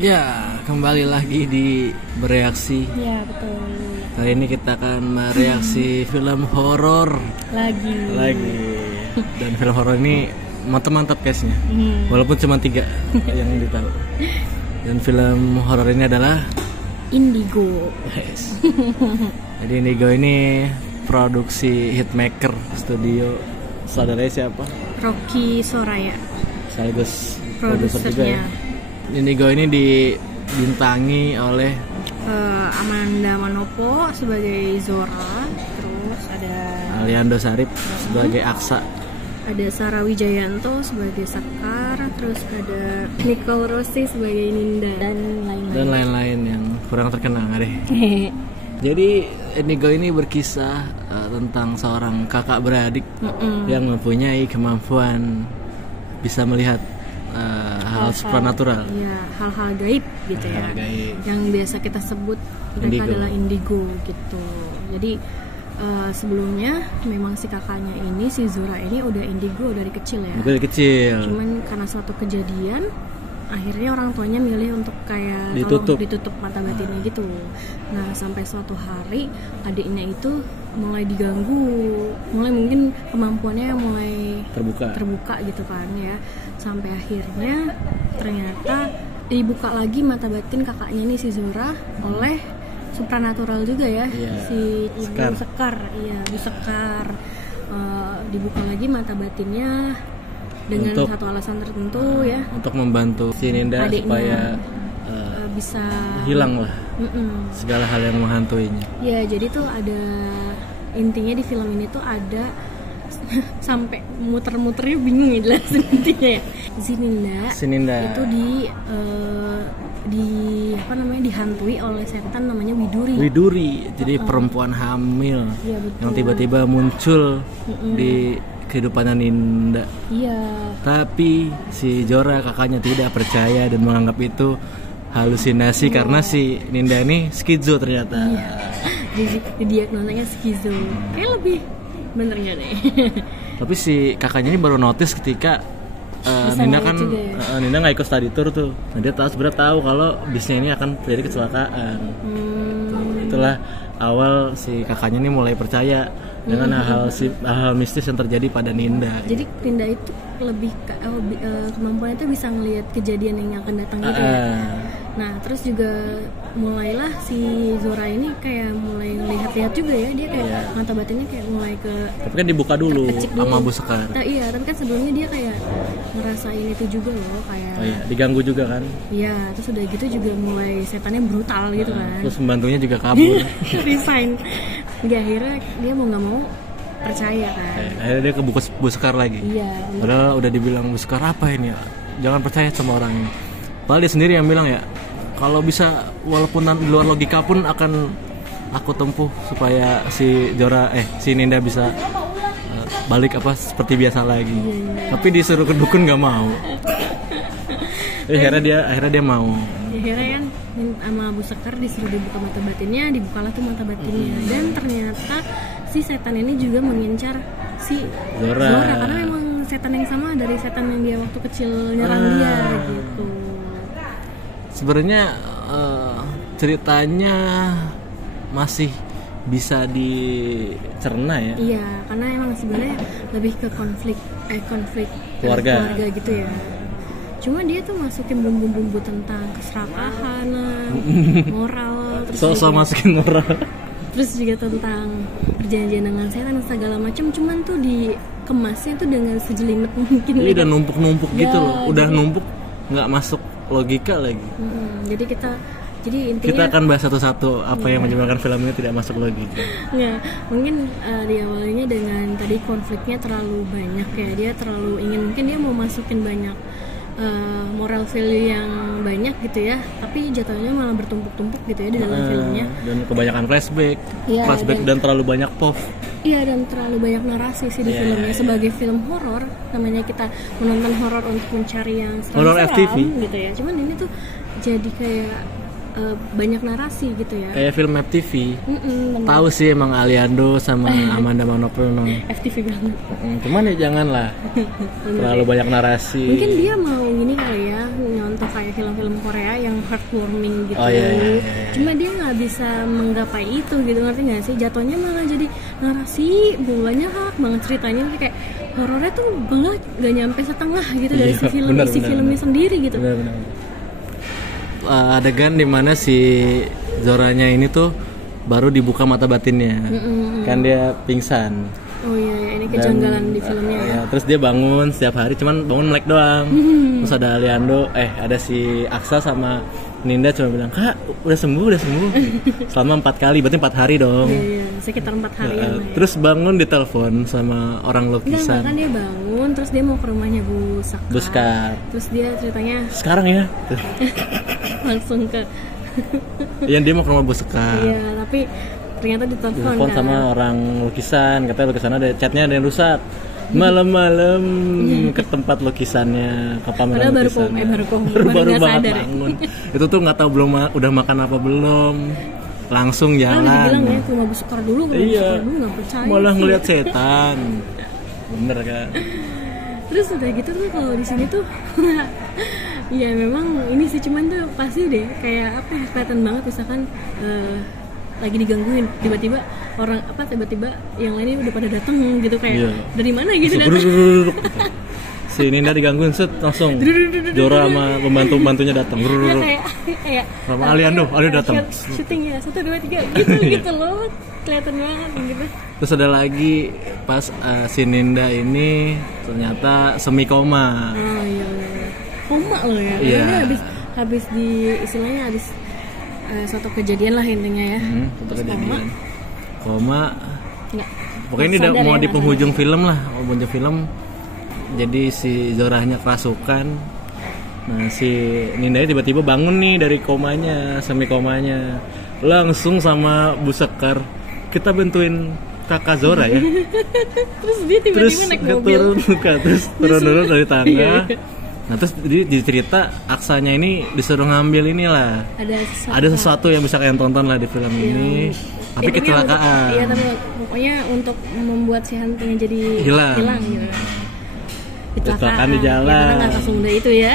Ya, kembali lagi di Bereaksi. Ya, betul. Kali ini kita akan mereaksi film horor Lagi. Dan film horor ini mantap-mantap case-nya. Walaupun cuma 3 yang ditahu. Dan film horor ini adalah Indigo. Yes. Jadi Indigo ini produksi Hitmaker Studio. Saudaranya siapa? Rocky Soraya. Sekaligus produser juga ya. Produsernya. Indigo ini dibintangi oleh Amanda Manopo sebagai Zora, terus ada Aliando Sarip sebagai Aksa, ada Sarah Wijayanto sebagai Sekar, terus ada Nicole Rossi sebagai Ninda dan lain-lain yang kurang terkenal deh. Jadi Indigo ini berkisah tentang seorang kakak beradik yang mempunyai kemampuan bisa melihat hal supranatural. Iya, hal-hal gaib gitu ya. Gaib. Yang biasa kita sebut mereka Indigo. adalah indigo gitu. Jadi sebelumnya memang si kakaknya ini, si Zora ini udah indigo dari kecil ya. Dari kecil. Cuman karena suatu kejadian akhirnya orang tuanya milih untuk kayak ditutup mata batinnya gitu. Nah, sampai suatu hari adiknya itu mulai diganggu, mulai mungkin kemampuannya mulai terbuka gitu kan ya. Sampai akhirnya ternyata dibuka lagi mata batin kakaknya ini si Zora oleh supranatural juga ya. Si Ibu Sekar. Iya, Bu Sekar. Dibuka lagi mata batinnya dengan satu alasan tertentu ya, untuk membantu si Ninda adiknya, supaya bisa hilang lah segala hal yang menghantuinya. Ya, jadi tuh ada intinya di film ini tuh ada sampai muter-muternya bingung ya jelasin intinya ya. Si Ninda itu dihantui oleh setan namanya Widuri. Jadi perempuan hamil yang tiba-tiba muncul di kehidupannya Ninda. Iya. Tapi si Zora kakaknya tidak percaya dan menganggap itu halusinasi karena si Ninda ini skizo ternyata. Iya. Jadi diagnosanya skizo. Kayak lebih bener nggak deh? Tapi si kakaknya ini baru notice ketika Ninda kan Ninda nggak ikut study tour tuh. Nah, dia sebenarnya tahu kalau bisnya ini akan terjadi kecelakaan. Itulah awal si kakaknya ini mulai percaya dengan hal mistis yang terjadi pada Ninda. Jadi Ninda itu lebih kemampuannya itu bisa ngelihat kejadian yang akan datang gitu ya. Nah, terus juga mulailah si Zora ini kayak mulai lihat-lihat juga ya, dia kayak mata batinnya kayak mulai ke. Tapi kan dibuka dulu sama Bu Sekar. Nah, iya, tapi kan sebelumnya dia kayak ngerasain itu juga loh, kayak. Oh iya, diganggu juga kan? Iya, terus udah gitu juga mulai setannya brutal gitu kan. Terus pembantunya juga kabur. Resign. Di akhirnya dia mau nggak mau percaya kan. Akhirnya dia ke Bu Sekar lagi. Iya. Padahal udah dibilang Bu Sekar apa ini? Jangan percaya sama orang ini. Padahal dia sendiri yang bilang ya, kalau bisa walaupun di luar logika pun akan aku tempuh supaya si Ninda bisa balik seperti biasa lagi. Tapi disuruh ke dukun nggak mau. Akhirnya dia mau. Akhirnya kan sama Bu Sekar disuruh dibuka mata batinnya, dibukalah tuh mata batinnya. Dan ternyata si setan ini juga mengincar si Zora karena memang setan yang sama dari setan yang dia waktu kecil nyerang dia gitu. Sebenarnya ceritanya masih bisa dicerna ya. Iya, karena emang sebenarnya lebih ke konflik keluarga gitu ya. Cuma dia tuh masukin bumbu-bumbu tentang keserakahan, moral, terus masukin moral. Terus juga tentang perjanjian dengan setan dan segala macam. Cuman tuh dikemasnya tuh dengan sejelimet mungkin. Iya, udah numpuk-numpuk gitu loh. Udah numpuk, nggak masuk logika lagi. Jadi intinya kita akan bahas satu-satu apa yang menyebabkan film ini tidak masuk logika. Ya, mungkin diawalinya dengan tadi konfliknya terlalu banyak ya. Dia terlalu mungkin dia mau masukin banyak moral value yang banyak gitu ya, tapi jatuhnya malah bertumpuk-tumpuk gitu ya di dalam filmnya. Dan kebanyakan flashback dan terlalu banyak pop. Iya, dan terlalu banyak narasi sih di filmnya. Sebagai film horor, namanya kita menonton horor untuk mencari yang horor FTV gitu ya. Cuman ini tuh jadi kayak banyak narasi gitu ya. Kayak film FTV. Tahu sih emang Aliando sama Amanda Manopo FTV banget. Cuman ya janganlah terlalu banyak narasi. Mungkin dia mau gini kali ya, contoh kayak film-film Korea yang heartwarming gitu. Iya. Cuma dia nggak bisa menggapai itu gitu, ngerti nggak sih? Jatuhnya malah jadi narasi banyak banget ceritanya, kayak horornya tuh malah nggak nyampe setengah gitu dari si filmnya sendiri gitu. Benar. Adegan dimana si Zoranya ini tuh baru dibuka mata batinnya, kan dia pingsan. Oh iya, ini kejanggalan di filmnya ya. Terus dia bangun setiap hari, cuman bangun melek doang. Terus ada Aliando, ada si Aksa sama Ninda cuma bilang, "Kak, udah sembuh." Selama 4 kali, berarti 4 hari dong. Iya, sekitar 4 hari. Terus bangun ditelepon sama orang lukisan. Enggak, kan dia bangun, terus dia mau ke rumahnya Bu Sekar. Terus dia ceritanya, "Sekarang ya?" langsung ke Iya, dia mau ke rumah Bu Sekar. Iya, tapi ternyata ditelepon kan sama orang lukisan, katanya lukisannya ada chatnya ada yang rusak. Malam-malam ke tempat lukisannya, ke pameran lukisannya. Baru banget bangun. Itu tuh nggak tahu udah makan apa belum. Langsung jalan. Dibilang ya ke rumah Bu Sekar dulu, nggak percaya. Malah ngeliat setan. Bener kan? Terus udah gitu tuh kalau di sini tuh ya memang ini sih, cuman tuh pasti deh kayak apa ya, kelihatan banget misalkan lagi digangguin, tiba-tiba yang lainnya udah pada dateng gitu, kayak dari mana gitu datang. Si Ninda digangguin langsung Jora sama pembantunya datang. Kayak sama Aliando datang. Syuting ya 1 2 3 gitu loh, kelihatan banget gitu. Terus ada lagi pas si Ninda ini ternyata semi koma. Oh iya. Koma loh ya. Iya. Habis di istilahnya habis suatu kejadian lah intinya ya. Suatu kejadian. Koma. Pokoknya ini udah mau di penghujung film lah, jadi si Zorahnya kerasukan. Nah si Ninda tiba-tiba bangun nih dari komanya, semi komanya, langsung sama Bu Sekar, "Kita bantuin kakak Zora ya." Terus dia tiba-tiba naik mobil, terus turun dari tangga. Nah terus dicerita Aksanya ini disuruh ngambil inilah, ada sesuatu yang bisa kalian tonton lah di film ini, tapi kecelakaan. Iya, tapi pokoknya untuk membuat si hantunya jadi hilang gitu. Kecelakaan di jalan. Karena nggak langsung udah itu ya.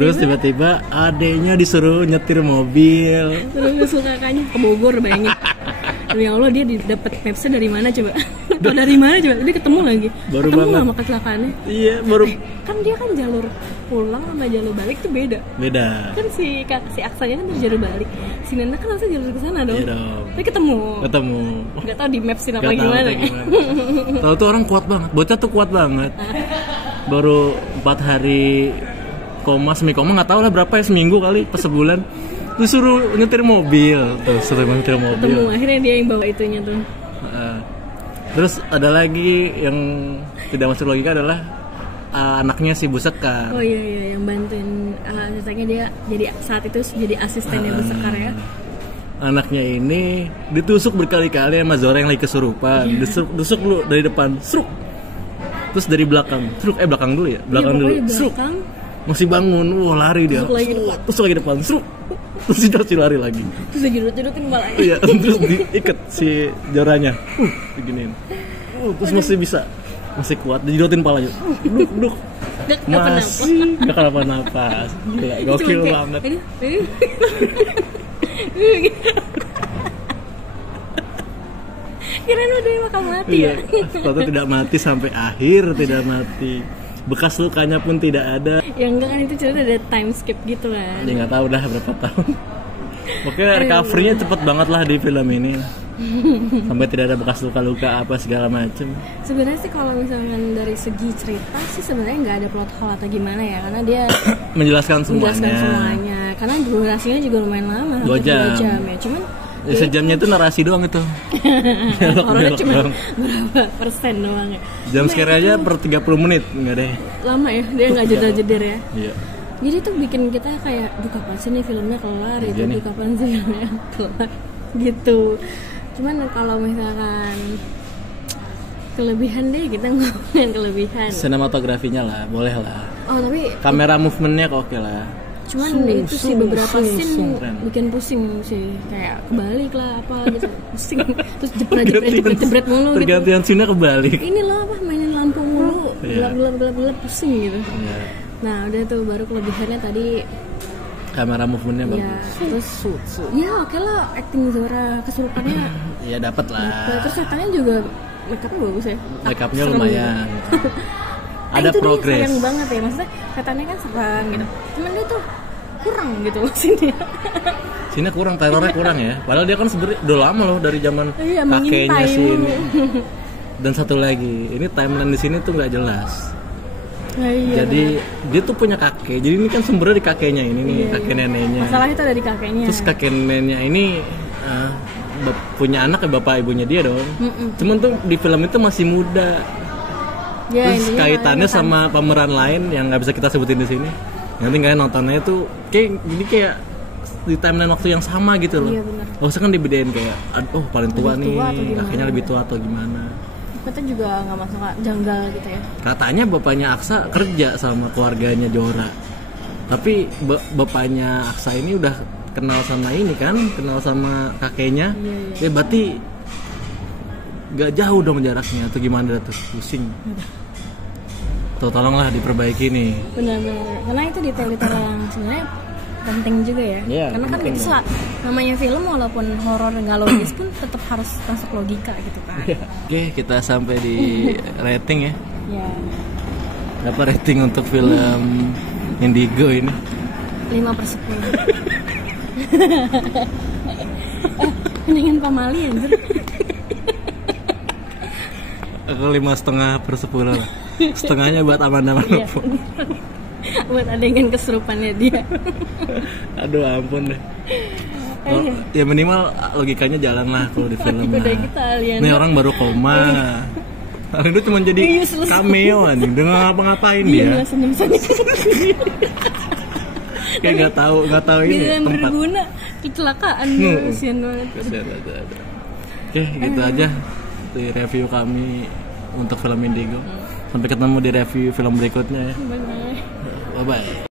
Terus tiba-tiba adenya disuruh nyetir mobil. Terus nyusul kakaknya ke Bogor, bayangin. Ya Allah, dia dapat mapsnya dari mana coba? Dari mana coba? Dia ketemu lagi. Baru ketemu sama kecelakaannya. Iya, baru. Kan dia kan jalur pulang sama jalur balik tuh beda. Kan si Aksanya kan jalur balik. Si Nanda kan harusnya jalur ke sana dong. Iya dong. Tapi ketemu. Enggak tahu di mapsin apa gimana. Tahu tuh orang kuat banget. Bocah tuh kuat banget. Baru 4 hari koma, semi koma, nggak tahu lah berapa ya, seminggu kali, pas sebulan. Disuruh nyetir mobil. Ketemu, akhirnya dia yang bawa itunya tuh. Terus ada lagi yang tidak masuk logika adalah anaknya si Bu Sekar. Oh iya, yang bantuin, ceritanya dia jadi saat itu jadi asistennya Bu Sekar ya. Anaknya ini ditusuk berkali-kali sama Zora yang lagi kesurupan. Ditusuk dulu dari depan, seruk. Terus dari belakang, seruk, belakang dulu ya, seruk. Masih bangun, lari dia. Tusuk lagi depan, seruk. Terus dia lari lagi. Terus dijedot-jedotin kepalanya. Iya, terus diikat si Joranya. Beginiin. Terus masih kuat, dijedotin kepalanya. Duk. Masih enggak kenapa-napa. Gila, gokil banget. Kirain udah bakal mati ya. Ternyata tidak mati sampai akhir, tidak mati. Bekas lukanya pun tidak ada. Ya enggak kan, itu cerita ada time skip gitu kan. Ya nggak tahu dah berapa tahun. Pokoknya recovery-nya cepet banget lah di film ini. Sampai tidak ada bekas luka-luka apa segala macem. Sebenarnya sih kalau misalkan dari segi cerita sih sebenarnya nggak ada plot hole atau gimana ya, karena dia menjelaskan semuanya. Karena durasinya juga lumayan lama, 2 jam ya. Cuman sejamnya itu narasi doang itu. Horornya cuma berapa persen doang ya. Jam scare aja per 30 menit nggak deh. Lama ya, dia nggak jeda-jeder ya. Iya. Jadi tuh bikin kita kayak, kapan sih nih filmnya kelar itu, kapan sih filmnya kelar gitu. Cuman kalau misalkan kelebihan deh, kita ngomongin kelebihan. Sinematografinya lah, boleh lah. Oh tapi kamera movementnya oke lah. Cuman itu sih beberapa scene bikin pusing sih, kayak kebalik lah apa gitu, pusing. Terus jebret mulu gitu. Pergantian scene kebalik. Ini loh apa, mainin lampu mulu, gelap pusing gitu. Nah udah tuh baru kelebihannya tadi kamera movementnya ya, bagus. Terus ya oke lah acting Zora kesurupannya. Ya dapat lah. Terus setannya juga make upnya bagus ya. Make upnya lumayan. Ada itu progres. Sayang banget ya maksudnya setannya kan serem gitu. Cuman dia tuh kurang gitu loh sini. Sini kurang, terornya kurang ya. Padahal dia kan sebenarnya udah lama loh dari zaman kakeknya sini. Dan satu lagi, ini timeline di sini tuh nggak jelas. Iya, jadi dia tuh punya kakek. Jadi ini kan sumbernya di kakeknya ini nih, kakek neneknya. Masalahnya itu dari kakeknya. Terus kakek neneknya ini punya anak ya bapak ibunya dia dong. Cuman tuh di film itu masih muda. Ya, terus kaitannya sama pemeran lain yang nggak bisa kita sebutin di sini. Nanti kalian nontonnya itu kayak di timeline waktu yang sama gitu loh. Iya benar. Maksudnya kan dibedain kayak, paling tua nih, kakeknya lebih tua atau gimana. Kita juga nggak masuk janggal gitu ya. Katanya bapaknya Aksa kerja sama keluarganya Jora. Tapi bapaknya Aksa ini udah kenal sama ini kan, kenal sama kakeknya. Iya. Ya berarti gak jauh dong jaraknya atau gimana tuh, pusing. Tuh tolonglah diperbaiki nih. Benar-benar. Karena itu detail-detail yang sebenarnya penting juga ya. Yeah, karena kan itu namanya film walaupun horor nggak logis pun tetap harus masuk logika gitu kan. Oke, kita sampai di rating ya. Ya. Berapa rating untuk film Indigo ini? 5/10. Mendingan Pamali anjir. Aku 5,5/10 lah. Setengahnya buat aman-aman. Buat adegan kesurupannya dia. Aduh ampun deh. Ya minimal logikanya jalan lah kalau di film. Nih orang baru koma. Itu cuma jadi cameo anjing. Dia ngapa-ngapain dia. Kayak nggak tahu ini tempat. Berguna kecelakaan kasihan banget. Oke, gitu aja di review kami untuk film Indigo. Sampai ketemu di review film berikutnya ya. Bye bye. Bye bye.